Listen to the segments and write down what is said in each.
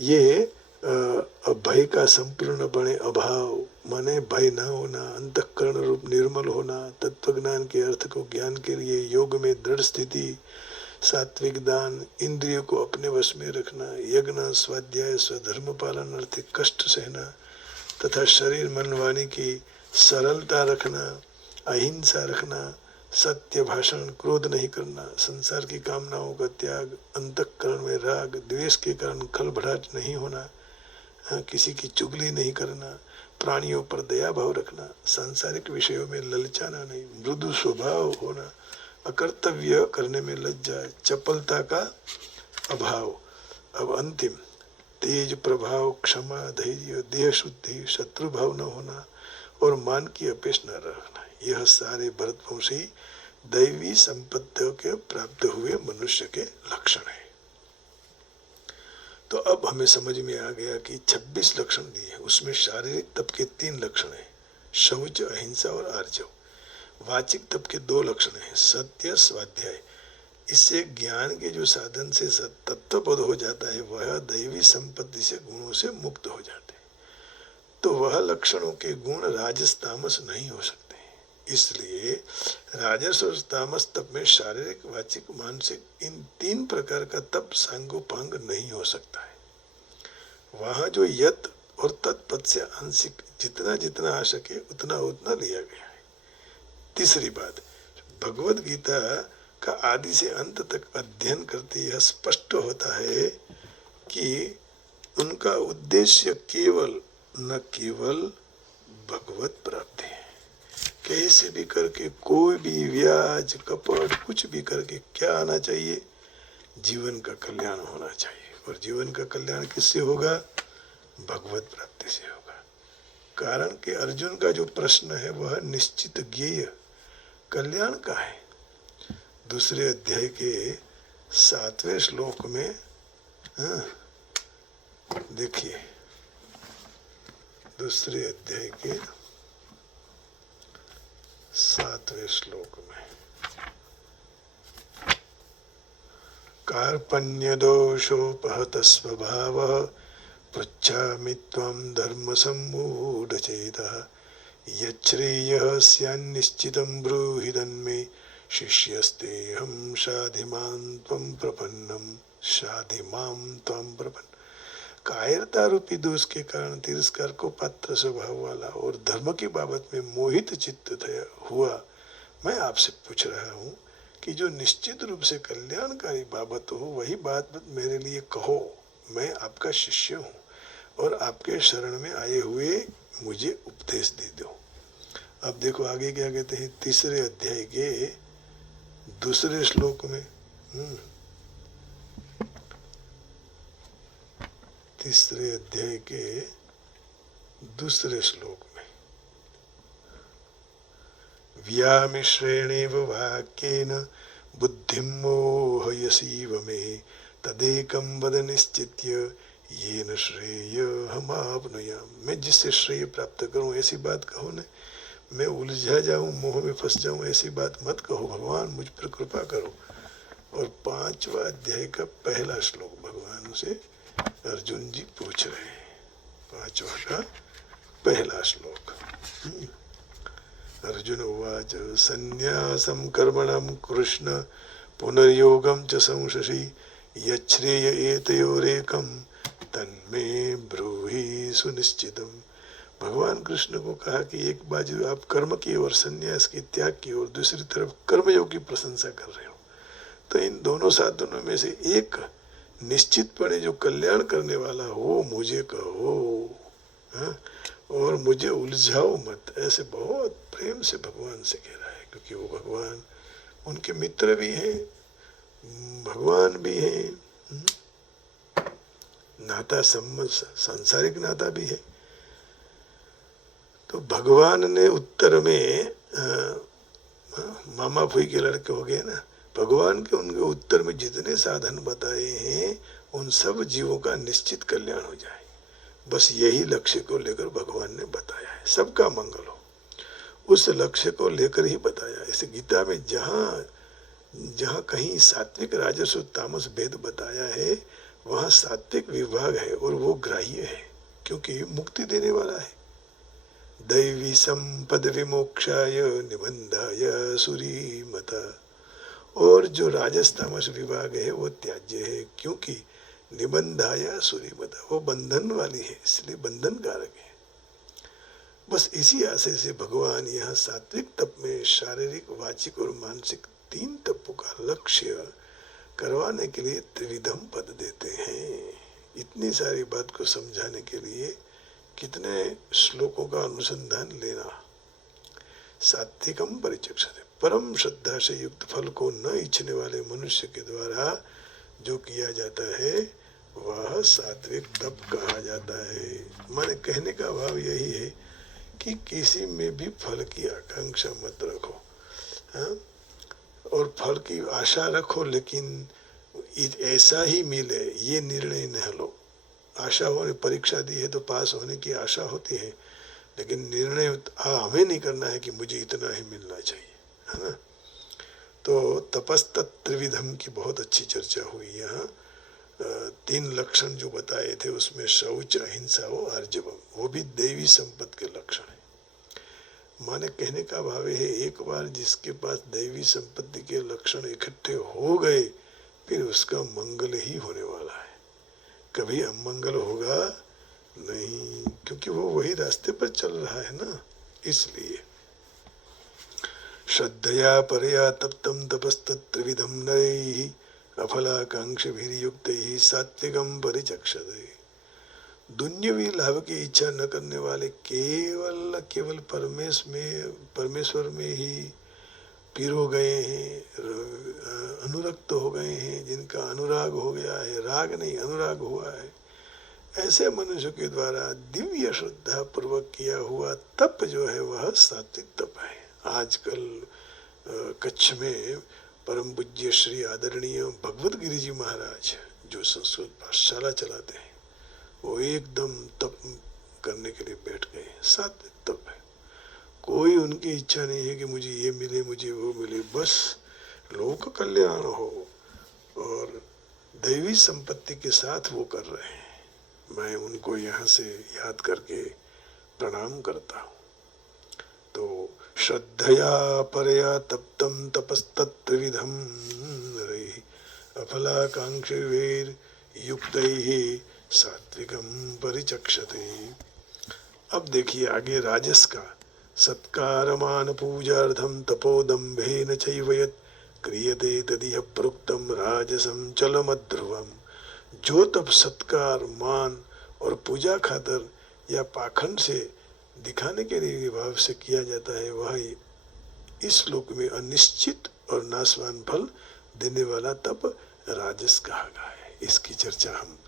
ये भय का संपूर्ण बने अभाव, माने भय न होना, अंतःकरण रूप निर्मल होना, तत्वज्ञान के अर्थ को ज्ञान के लिए योग में दृढ़ स्थिति, सात्विक दान, इंद्रियों को अपने वश में रखना, यज्ञ स्वाध्याय स्वधर्म पालन अर्थात कष्ट सहना तथा शरीर मन वाणी की सरलता रखना, अहिंसा रखना, सत्य भाषण, क्रोध नहीं करना, संसार की कामनाओं का त्याग, अंतःकरण में राग द्वेष के कारण खलबड़ाहट नहीं होना, किसी की चुगली नहीं करना, प्राणियों पर दया भाव रखना, सांसारिक विषयों में ललचाना नहीं, मृदु स्वभाव होना, अकर्तव्य करने में लज्जा, चपलता का अभाव। अब अंतिम, तेज प्रभाव, क्षमा, धैर्य, देह शुद्धि, शत्रु भाव न होना और मान की अपेक्षा न रखना, यह सारे भरतवंशी दैवी संपत्तियों के प्राप्त हुए मनुष्य के लक्षण है। तो अब हमें समझ में आ गया कि 26 लक्षण दिए, उसमें शारीरिक तप के 3 लक्षण हैं, शौच, अहिंसा और आर्जव। वाचिक तप के 2 लक्षण हैं, सत्य, स्वाध्याय। इससे ज्ञान के जो साधन से तत्वबोध हो जाता है वह दैवी संपत्ति से गुणों से मुक्त हो जाते हैं। तो वह लक्षणों के गुण राजस तामस नहीं हो सकते, इसलिए राजस और तामस तप में शारीरिक, वाचिक, मानसिक इन 3 प्रकार का तप सांगोपांग नहीं हो सकता है। वहां जो यत और तत्पद से आंशिक जितना जितना आ सके उतना उतना लिया गया है। तीसरी बात, भगवत गीता का आदि से अंत तक अध्ययन करते यह स्पष्ट होता है कि उनका उद्देश्य केवल न केवल भगवत प्राप्ति है। कैसे भी करके, कोई भी व्याज कपट कुछ भी करके क्या आना चाहिए, जीवन का कल्याण होना चाहिए। और जीवन का कल्याण किससे होगा, भगवत प्राप्ति से होगा। कारण कि अर्जुन का जो प्रश्न है वह निश्चित ज्ञेय कल्याण का है। दूसरे अध्याय के 7वें श्लोक में देखिए, दूसरे अध्याय के 7वें श्लोक में, कार्पण्य दोषोपहत स्वभाव पृच्छामि त्वं धर्म सम्मूढचेतः यच्छ्रेयः स्यान्निश्चितं ब्रूहि तन्मे शिष्यस्तेऽहं शाधि मां त्वं प्रपन्नम्, शाधि मां त्वं प्रपन्न। कायरता रूपी दोष के कारण तिरस्कार को पात्र स्वभाव वाला और धर्म की बाबत में मोहित चित्त हुआ मैं आपसे पूछ रहा हूँ कि जो निश्चित रूप से कल्याणकारी बाबत हो वही बात मेरे लिए कहो। मैं आपका शिष्य हूँ और आपके शरण में आए हुए मुझे उपदेश दे दो। अब देखो आगे क्या कहते हैं, तीसरे अध्याय के दूसरे श्लोक में, तीसरे अध्याय के दूसरे श्लोक में, व्यामिश्रेणेव वाक्येन बुद्धिं मोहयसीव मे तदेकं वद निश्चित्य येन श्रेयहमाप्नुयाम्। मैं जिससे श्रेय प्राप्त करूं ऐसी बात कहो न, मैं उलझा जाऊं, मोह में फंस जाऊं ऐसी बात मत कहो। भगवान मुझ पर कृपा करो। और 5वां अध्याय का पहला श्लोक भगवान से अर्जुन जी पूछ रहे हैं, 5वां का पहला श्लोक। अर्जुन उवाच संन्यासं कर्मणं कृष्ण पुनर्योगं च संशसि यच्छ्रेय एतयोरेकं तन्मे ब्रूहि सुनिश्चितम्। भगवान कृष्ण को कहा कि एक बाजू आप कर्म की ओर, संन्यास की, त्याग की ओर, दूसरी तरफ कर्मयोग की प्रशंसा कर रहे हो, तो इन दोनों साधनों में से एक निश्चितपणे जो कल्याण करने वाला हो मुझे कहो, और मुझे उलझाओ मत। ऐसे बहुत प्रेम से भगवान से कह रहा है, क्योंकि वो भगवान उनके मित्र भी हैं, भगवान भी हैं, नाता सांसारिक नाता भी है। तो भगवान ने उत्तर में मामा फुई के लड़के हो गए ना, भगवान के उनके उत्तर में जितने साधन बताए हैं उन सब जीवों का निश्चित कल्याण हो जाए, बस यही लक्ष्य को लेकर भगवान ने बताया है, सबका मंगल हो, उस लक्ष्य को लेकर ही बताया। इस गीता में जहाँ जहाँ कहीं सात्विक राजस और तामस भेद बताया है वहाँ सात्विक विभाग है और वो ग्राह्य है क्योंकि मुक्ति देने वाला है। दैवी संपद विमोक्षाय निबंधाय सुरीमता। और जो राजस तामस विभाग है वो त्याज्य है क्योंकि निबंधाय सुरीमता, वो बंधन वाली है, इसलिए बंधन कारक है। बस इसी आशय से भगवान यहाँ सात्विक तप में शारीरिक, वाचिक और मानसिक 3 तपों का लक्ष्य करवाने के लिए त्रिविधम पद देते हैं। इतनी सारी बात को समझाने के लिए कितने श्लोकों का अनुसंधान लेना। सात्विकम परिचक्षते, परम श्रद्धा से युक्त फल को न इच्छने वाले मनुष्य के द्वारा जो किया जाता है वह सात्विक तप कहा जाता है। माने कहने का भाव यही है कि किसी में भी फल की आकांक्षा मत रखो, हाँ? और फल की आशा रखो, लेकिन ऐसा ही मिले ये निर्णय न लो। आशा होने, परीक्षा दी है तो पास होने की आशा होती है, लेकिन निर्णय हमें नहीं करना है कि मुझे इतना ही मिलना चाहिए, है ना। तो तपस्त त्रिविधम की बहुत अच्छी चर्चा हुई यहाँ। 3 लक्षण जो बताए थे उसमें शौच, अहिंसा और आर्जवम, वो भी दैवी संपत्ति के लक्षण है। माने कहने का भाव है एक बार जिसके पास दैवी संपत्ति के लक्षण इकट्ठे हो गए फिर उसका मंगल ही होने वाला है, कभी अमंगल होगा नहीं, क्योंकि वो वही रास्ते पर चल रहा है ना। इसलिए श्रद्धया परया तप्तम तपस्तत्त्रिविधम नरैः अफलाकांक्षिभिर्युक्तैः सात्विकम परिचक्षते। दुन्यवी लाभ की इच्छा न करने वाले केवल परमेश्वर में ही पिरो गए हैं, अनुरक्त हो गए हैं, जिनका अनुराग हो गया है, राग नहीं अनुराग हुआ है, ऐसे मनुष्य के द्वारा दिव्य श्रद्धा पूर्वक किया हुआ तप जो है वह सात्विक तप है। आजकल कच्छ में परम पूज्य श्री आदरणीय भगवत गिरि जी महाराज जो संस्कृत पाठशाला चलाते हैं, वो एकदम तप करने के लिए बैठ गए। सात्विक तप है, कोई उनकी इच्छा नहीं है कि मुझे ये मिले, मुझे वो मिले, बस लोक कल्याण हो और दैवी संपत्ति के साथ वो कर रहे हैं। मैं उनको यहाँ से याद करके प्रणाम करता हूँ। तो श्रद्धया परया तप्तम तपस्तत्त्रिविधम नरैः अफलाकांक्षिभिर्युक्तैः सात्विकम परिचक्षते। अब देखिए आगे राजस का। सत्कारमान पूजार्थम तपोदम्भेन चैव यत् क्रियते तदिह प्रोक्तम राजसम चलमध्रुवम। जो तप सत्कार, मान और पूजा खातर या पाखंड से दिखाने के लिए भाव से किया जाता है वह इस श्लोक में अनिश्चित और नाशवान फल देने वाला तप राजस कहा गया है। इसकी चर्चा हम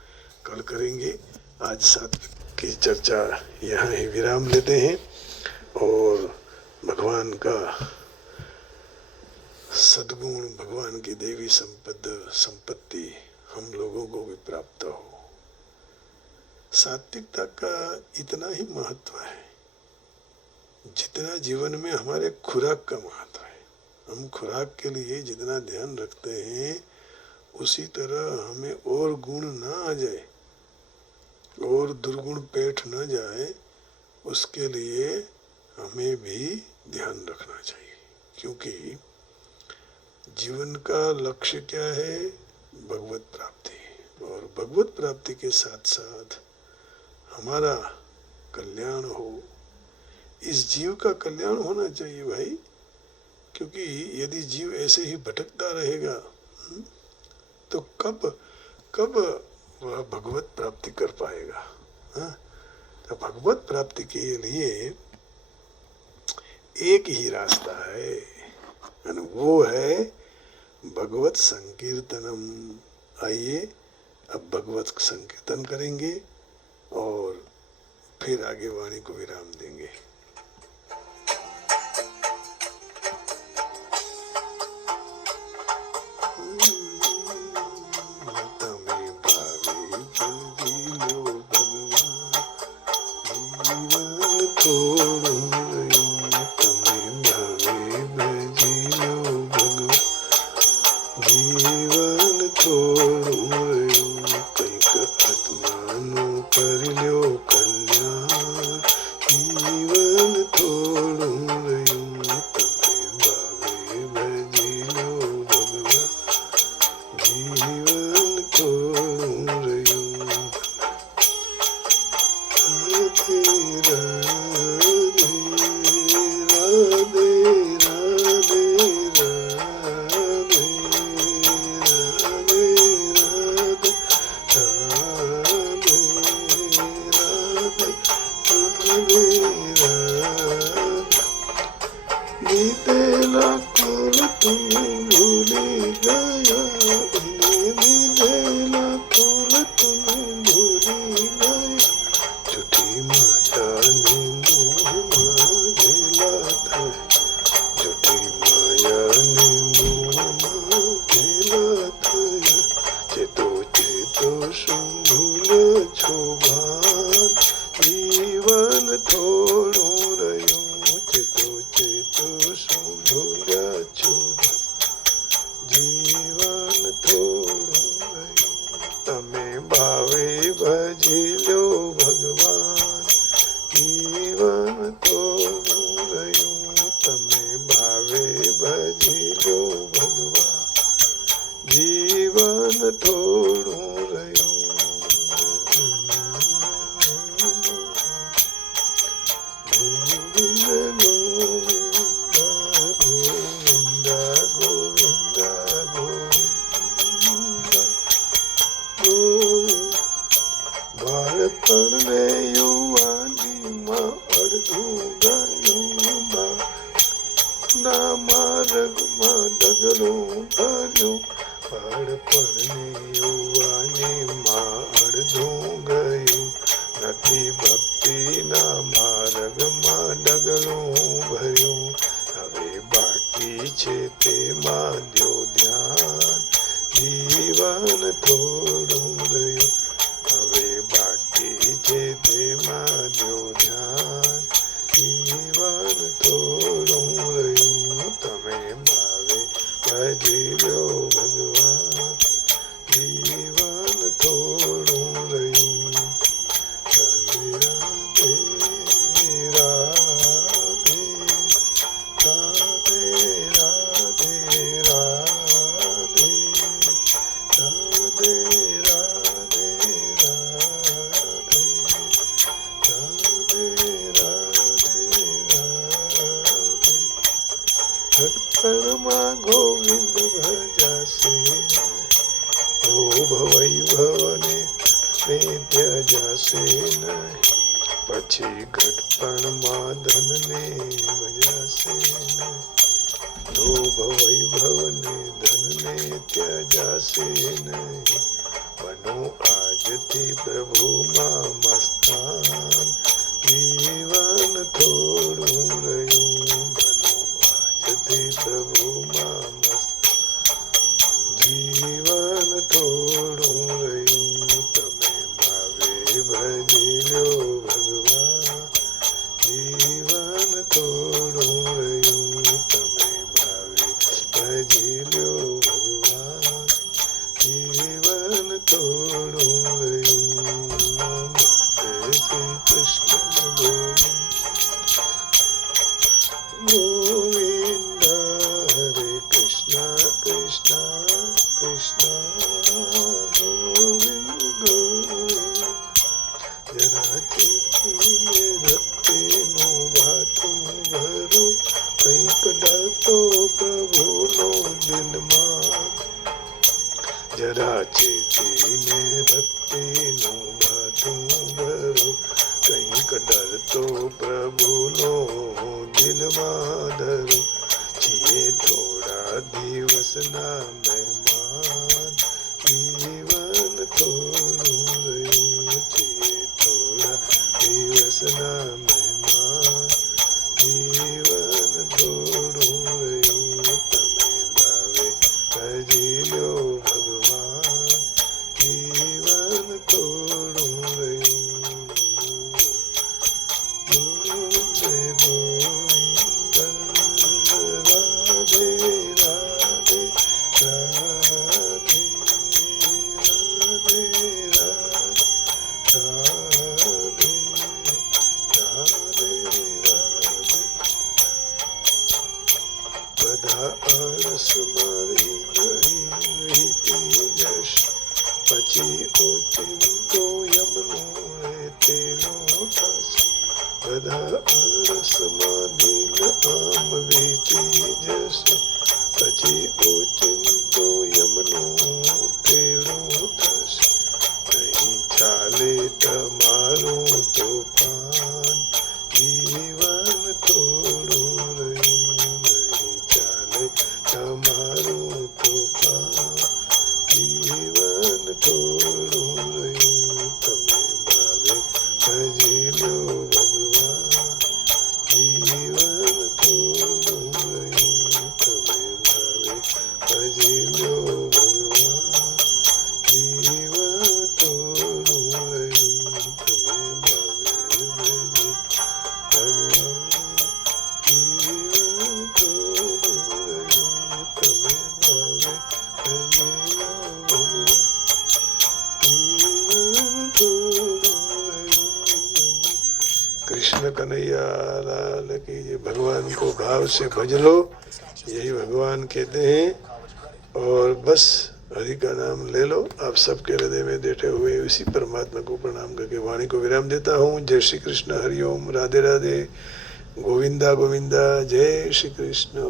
कल करेंगे। आज सात्विक की चर्चा यहाँ ही विराम लेते हैं और भगवान का सद्गुण, भगवान की देवी संपत्ति हम लोगों को भी प्राप्त हो। सात्विकता का इतना ही महत्व है जितना जीवन में हमारे खुराक का महत्व है। हम खुराक के लिए जितना ध्यान रखते हैं उसी तरह हमें और गुण ना आ जाए और दुर्गुण पेट न जाए, उसके लिए हमें भी ध्यान रखना चाहिए। क्योंकि जीवन का लक्ष्य क्या है? भगवत प्राप्ति। और भगवत प्राप्ति के साथ साथ हमारा कल्याण हो। इस जीव का कल्याण होना चाहिए भाई, क्योंकि यदि जीव ऐसे ही भटकता रहेगा तो कब वह भगवत प्राप्ति कर पाएगा। तो भगवत प्राप्ति के लिए एक ही रास्ता है, वो है भगवत संकीर्तनम। आइए अब भगवत संकीर्तन करेंगे और फिर आगे वाणी को विराम देंगे। जीवन थोड़ू कई કરી લ્યો કલ્યાણ. જીવન થોડું રહ્યું તમે ભાવે ભજી લ્યો ભગવાન. જીવન થોડું રહ્યું રાધે રાધે રાધે રાધે રાધે રાધે રાધે રાધે રાધે. દીધેલા કુલ તમે ભૂલી ગયા. દીધેલા કુલ તમે ભૂલી ગયા. જૂઠી માયાની મોહમાં ઘેલા થાય. જૂઠી માયાની મોહમાં ઘેલા થયા. ચેતો ચેતો શું ભૂલ્યો છો ભાન. જીવન થોડું રહ્યું ચેતો ચેતો શું ભૂલ્યા છો ભાન. જીવન થોડું રહ્યું તમે ભાવે ભજી લ્યો ભગવાન. જીવન થોડું રહ્યું તમે ભાવે ભજી લ્યો ભગવાન. જીવન થોડું રહ્યું. ગોવિંદ ગોવિંદ ગોવિંદ ગોવિંદ ગોવિંદ. બાળપણને યુવાનીમાં અડધું ગાયું. ના માર્ગમાં ડગલું ભર્યું. બાળપણને યુવાનીમાં અડધું ગયું. નથી ભક્તિના માર્ગમાં ડગલું ભર્યું. હવે બાકી છે તેમાં દ્યો ધ્યાન. જીવન થોડું રહ્યું હવે બાકી છે તેમાં દ્યો ધ્યાન. જીવન થોડું રહ્યું તમે ભાવે ભજી લ્યો ભગવાન. જીવન થોડું રહ્યું રાધે રાધે રાધે રાધે રાધે રાધે રાધે રાધે રાધે રાધે. ઘટપણમાં ગોવિંદ ભજાશે. ઓ ભવૈભવને ત્યજાશે નહીં. પછી ઘટપણમાં ધનને ભજાશે નહીં. લોભ વૈભવને ધનને ત્યજાશે નહીં. બનો આજથી પ્રભુમાં મસ્તાન. જીવન થોડું રહ્યું બનો આજથી પ્રભુમાં મસ્તાન. જીવન થોડું રહ્યું તમે ભાવે ભજી લ્યો ભગવાન. જીવન થોડું રહ્યું તમે ભાવે ભજી લ્યો ભગવાન. જીવન થોડું રહ્યું. નમસ્તે શ્રી કૃષ્ણ ગોવિંદ હરે કૃષ્ણ કૃષ્ણ કૃષ્ણ ગોવિંદ ગોવિંદ. જરા ચેતીને ભક્તિનું ભાથું ભરો. કંઈક ડરતો પ્રભુનો દિલમાં. જરા ચેતીને ભક્તિનું ભાથું ભરો. કંઈક ડરતો પ્રભુનો દિલમાં ધરો. છીએ થોડા દિવસના મહેમાન. જીવન થોડું રહ્યું છીએ થોડા દિવસના મહેમાન. જીવન થોડું રહ્યું તમે ભાવે ભજી લ્યો ભગવાન. જીવન થોડું રહ્યું. ગોવિંદ ગોવિંદ રાધે રાધે રાધે રાધે રાધે. મારી નહીં વીતી જશે. પછી ઓચિંતો યમનો તેલો થશે. બધા આળસમાં દિન આમ વીતી જશે. પછી ઓચિંતો યમનો તેલો થશે. નહીં ચાલે તમારું તોફાન, જીવન થોડું રહ્યું. નહીં ચાલે તમારું તોફાન, જીવન થોડું રહ્યું. તમે ભાવે ભજી લો ભગવાન, જીવન થોડું રહ્યું. તમે ભાવે ભજી લો ભગવાન, જીવન થોડું રહ્યું. તમે ભાવે ભજી ભગવાન, જીવન થોડું રહ્યું. તમે ભાવે ભજી લો ભગવાન, जीवन थोड़ा રહ્યું. कृष्ण कन्हैया लाल की जय. भगवान को भाव से भज लो, यही भगवान कहते हैं. और बस हरि का नाम ले लो. आप सबके हृदय में बैठे हुए उसी परमात्मा को प्रणाम करके वाणी को विराम देता हूँ. जय श्री कृष्ण, हरिओम, राधे राधे, गोविंदा गोविंदा, जय श्री कृष्ण.